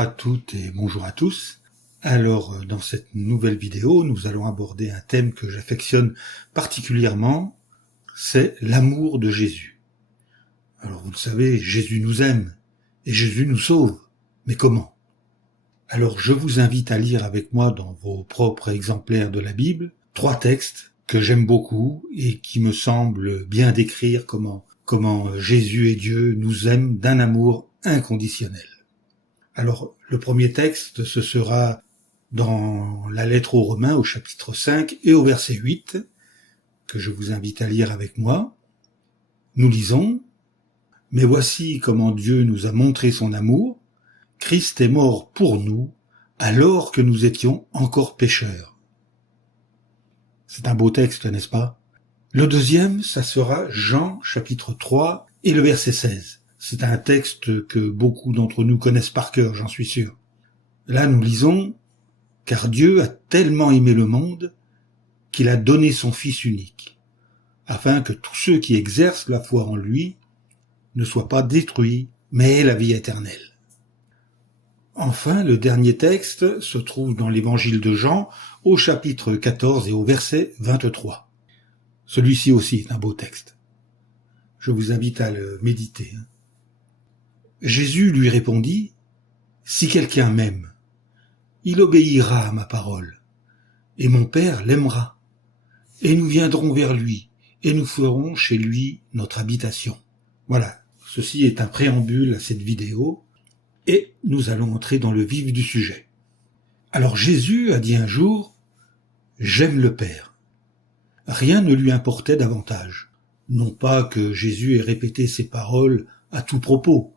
Bonjour à toutes et bonjour à tous. Alors, dans cette nouvelle vidéo, nous allons aborder un thème que j'affectionne particulièrement, c'est l'amour de Jésus. Alors, vous le savez, Jésus nous aime et Jésus nous sauve. Mais comment? Alors, je vous invite à lire avec moi dans vos propres exemplaires de la Bible 3 textes que j'aime beaucoup et qui me semblent bien décrire comment Jésus et Dieu nous aiment d'un amour inconditionnel. Alors, le premier texte, ce sera dans la lettre aux Romains au chapitre 5 et au verset 8, que je vous invite à lire avec moi. Nous lisons « Mais voici comment Dieu nous a montré son amour. Christ est mort pour nous, alors que nous étions encore pécheurs. » C'est un beau texte, n'est-ce pas? Le deuxième, ça sera Jean chapitre 3 et le verset 16. C'est un texte que beaucoup d'entre nous connaissent par cœur, j'en suis sûr. Là, nous lisons « Car Dieu a tellement aimé le monde qu'il a donné son Fils unique, afin que tous ceux qui exercent la foi en lui ne soient pas détruits, mais aient la vie éternelle. » Enfin, le dernier texte se trouve dans l'évangile de Jean, au chapitre 14 et au verset 23. Celui-ci aussi est un beau texte. Je vous invite à le méditer. Jésus lui répondit, « Si quelqu'un m'aime, il obéira à ma parole, et mon Père l'aimera, et nous viendrons vers lui, et nous ferons chez lui notre habitation. » Voilà, ceci est un préambule à cette vidéo, et nous allons entrer dans le vif du sujet. Alors Jésus a dit un jour, « J'aime le Père. » Rien ne lui importait davantage. Non pas que Jésus ait répété ces paroles à tout propos.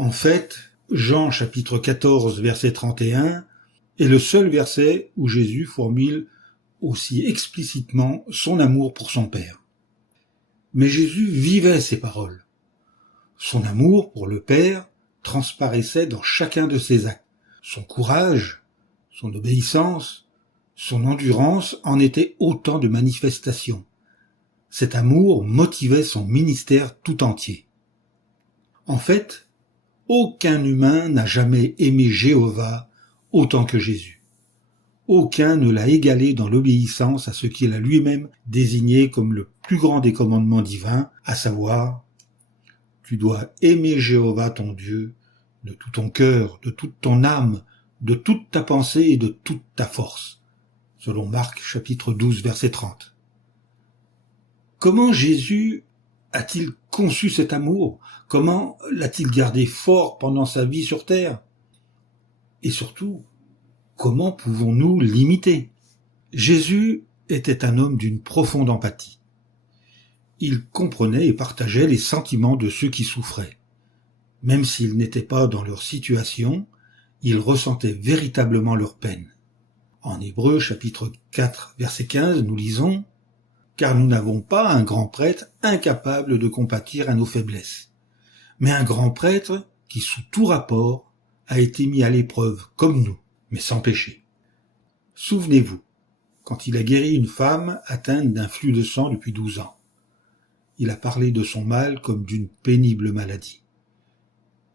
En fait, Jean chapitre 14 verset 31 est le seul verset où Jésus formule aussi explicitement son amour pour son Père. Mais Jésus vivait ces paroles. Son amour pour le Père transparaissait dans chacun de ses actes. Son courage, son obéissance, son endurance en étaient autant de manifestations. Cet amour motivait son ministère tout entier. En fait, aucun humain n'a jamais aimé Jéhovah autant que Jésus. Aucun ne l'a égalé dans l'obéissance à ce qu'il a lui-même désigné comme le plus grand des commandements divins, à savoir « Tu dois aimer Jéhovah ton Dieu de tout ton cœur, de toute ton âme, de toute ta pensée et de toute ta force. » Selon Marc chapitre 12 verset 30. Comment Jésus a-t-il conçu cet amour? Comment l'a-t-il gardé fort pendant sa vie sur terre? Et surtout, comment pouvons-nous l'imiter? Jésus était un homme d'une profonde empathie. Il comprenait et partageait les sentiments de ceux qui souffraient. Même s'ils n'étaient pas dans leur situation, il ressentait véritablement leur peine. En Hébreux chapitre 4 verset 15, nous lisons « Car nous n'avons pas un grand prêtre incapable de compatir à nos faiblesses, mais un grand prêtre qui, sous tout rapport, a été mis à l'épreuve comme nous, mais sans péché. » Souvenez-vous, quand il a guéri une femme atteinte d'un flux de sang depuis 12 ans, il a parlé de son mal comme d'une pénible maladie.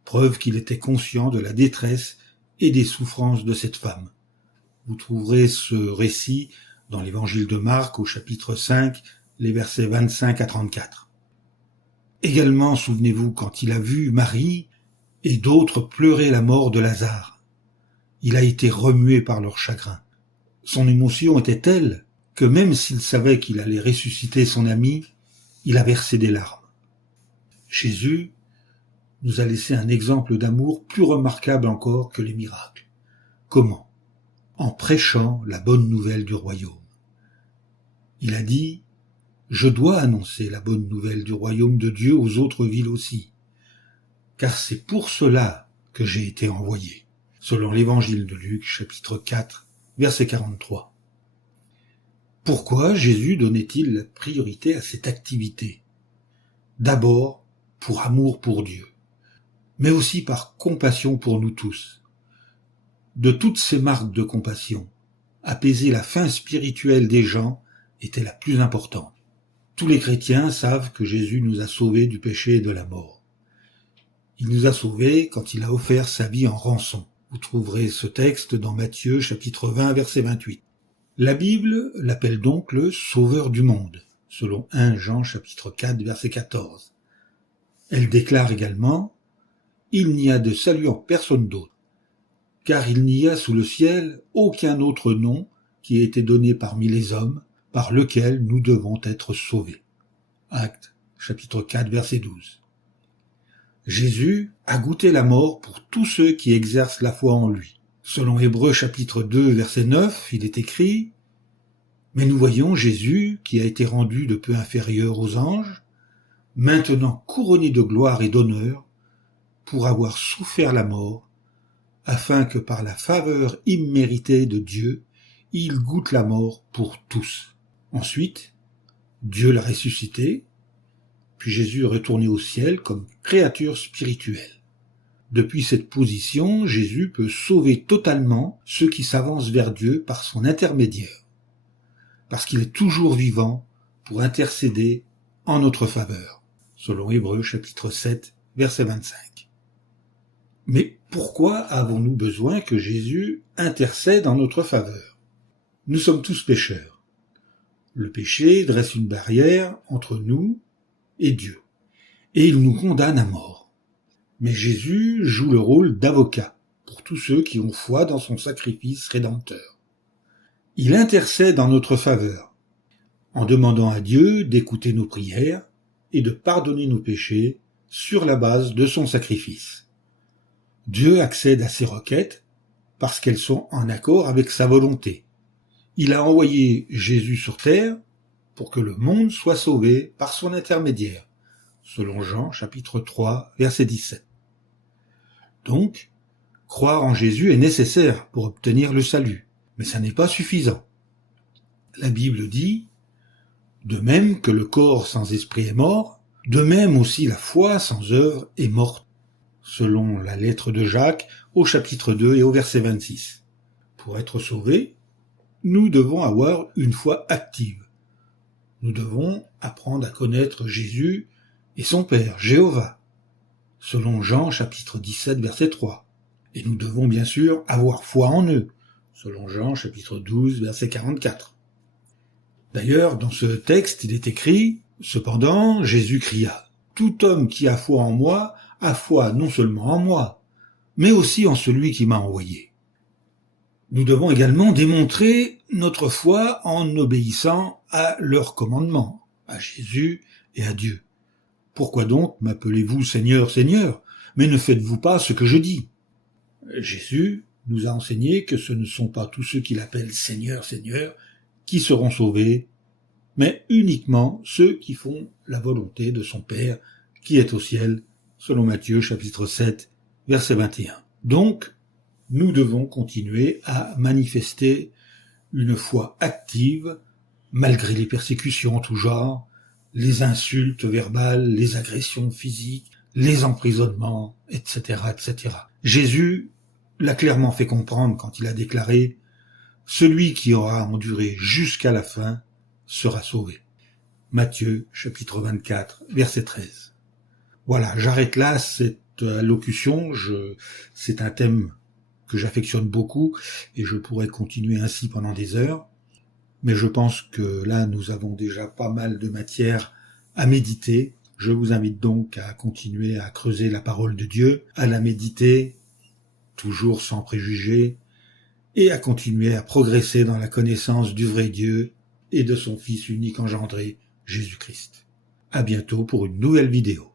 Preuve qu'il était conscient de la détresse et des souffrances de cette femme. Vous trouverez ce récit dans l'évangile de Marc au chapitre 5, les versets 25 à 34. Également, souvenez-vous, quand il a vu Marie et d'autres pleurer la mort de Lazare, il a été remué par leur chagrin. Son émotion était telle que même s'il savait qu'il allait ressusciter son ami, il a versé des larmes. Jésus nous a laissé un exemple d'amour plus remarquable encore que les miracles. Comment? En prêchant la bonne nouvelle du royaume. Il a dit « Je dois annoncer la bonne nouvelle du royaume de Dieu aux autres villes aussi, car c'est pour cela que j'ai été envoyé. » Selon l'évangile de Luc, chapitre 4, verset 43. Pourquoi Jésus donnait-il la priorité à cette activité? D'abord, pour amour pour Dieu, mais aussi par compassion pour nous tous. De toutes ces marques de compassion, apaiser la faim spirituelle des gens était la plus importante. Tous les chrétiens savent que Jésus nous a sauvés du péché et de la mort. Il nous a sauvés quand il a offert sa vie en rançon. Vous trouverez ce texte dans Matthieu chapitre 20 verset 28. La Bible l'appelle donc le Sauveur du monde, selon 1 Jean chapitre 4 verset 14. Elle déclare également « Il n'y a de salut en personne d'autre, car il n'y a sous le ciel aucun autre nom qui ait été donné parmi les hommes, par lequel nous devons être sauvés. » Actes chapitre 4 verset 12. Jésus a goûté la mort pour tous ceux qui exercent la foi en lui. Selon Hébreux chapitre 2 verset 9, il est écrit « Mais nous voyons Jésus, qui a été rendu de peu inférieur aux anges, maintenant couronné de gloire et d'honneur, pour avoir souffert la mort, afin que par la faveur imméritée de Dieu, il goûte la mort pour tous. » Ensuite, Dieu l'a ressuscité, puis Jésus est retourné au ciel comme créature spirituelle. Depuis cette position, Jésus peut sauver totalement ceux qui s'avancent vers Dieu par son intermédiaire, parce qu'il est toujours vivant pour intercéder en notre faveur, selon Hébreux chapitre 7, verset 25. Mais pourquoi avons-nous besoin que Jésus intercède en notre faveur? Nous sommes tous pécheurs. Le péché dresse une barrière entre nous et Dieu, et il nous condamne à mort. Mais Jésus joue le rôle d'avocat pour tous ceux qui ont foi dans son sacrifice rédempteur. Il intercède en notre faveur, en demandant à Dieu d'écouter nos prières et de pardonner nos péchés sur la base de son sacrifice. Dieu accède à ces requêtes parce qu'elles sont en accord avec sa volonté. Il a envoyé Jésus sur terre pour que le monde soit sauvé par son intermédiaire, selon Jean chapitre 3 verset 17. Donc, croire en Jésus est nécessaire pour obtenir le salut, mais ça n'est pas suffisant. La Bible dit « De même que le corps sans esprit est mort, de même aussi la foi sans œuvre est morte », selon la lettre de Jacques au chapitre 2 et au verset 26. Pour être sauvés, nous devons avoir une foi active. Nous devons apprendre à connaître Jésus et son Père, Jéhovah, selon Jean chapitre 17 verset 3. Et nous devons bien sûr avoir foi en eux, selon Jean chapitre 12 verset 44. D'ailleurs, dans ce texte, il est écrit « Cependant, Jésus cria, « Tout homme qui a foi en moi, a foi non seulement en moi, mais aussi en celui qui m'a envoyé. » Nous devons également démontrer notre foi en obéissant à leurs commandements, à Jésus et à Dieu. Pourquoi donc m'appelez-vous Seigneur, Seigneur, mais ne faites-vous pas ce que je dis? Jésus nous a enseigné que ce ne sont pas tous ceux qui l'appellent Seigneur, Seigneur, qui seront sauvés, mais uniquement ceux qui font la volonté de son Père qui est au ciel, selon Matthieu chapitre 7, verset 21. Donc, nous devons continuer à manifester une foi active, malgré les persécutions en tout genre, les insultes verbales, les agressions physiques, les emprisonnements, etc., etc. Jésus l'a clairement fait comprendre quand il a déclaré « Celui qui aura enduré jusqu'à la fin sera sauvé ». Matthieu, chapitre 24, verset 13. Voilà, j'arrête là cette allocution. C'est un thème que j'affectionne beaucoup et je pourrais continuer ainsi pendant des heures. Mais je pense que là, nous avons déjà pas mal de matière à méditer. Je vous invite donc à continuer à creuser la parole de Dieu, à la méditer, toujours sans préjugés, et à continuer à progresser dans la connaissance du vrai Dieu et de son Fils unique engendré, Jésus-Christ. À bientôt pour une nouvelle vidéo.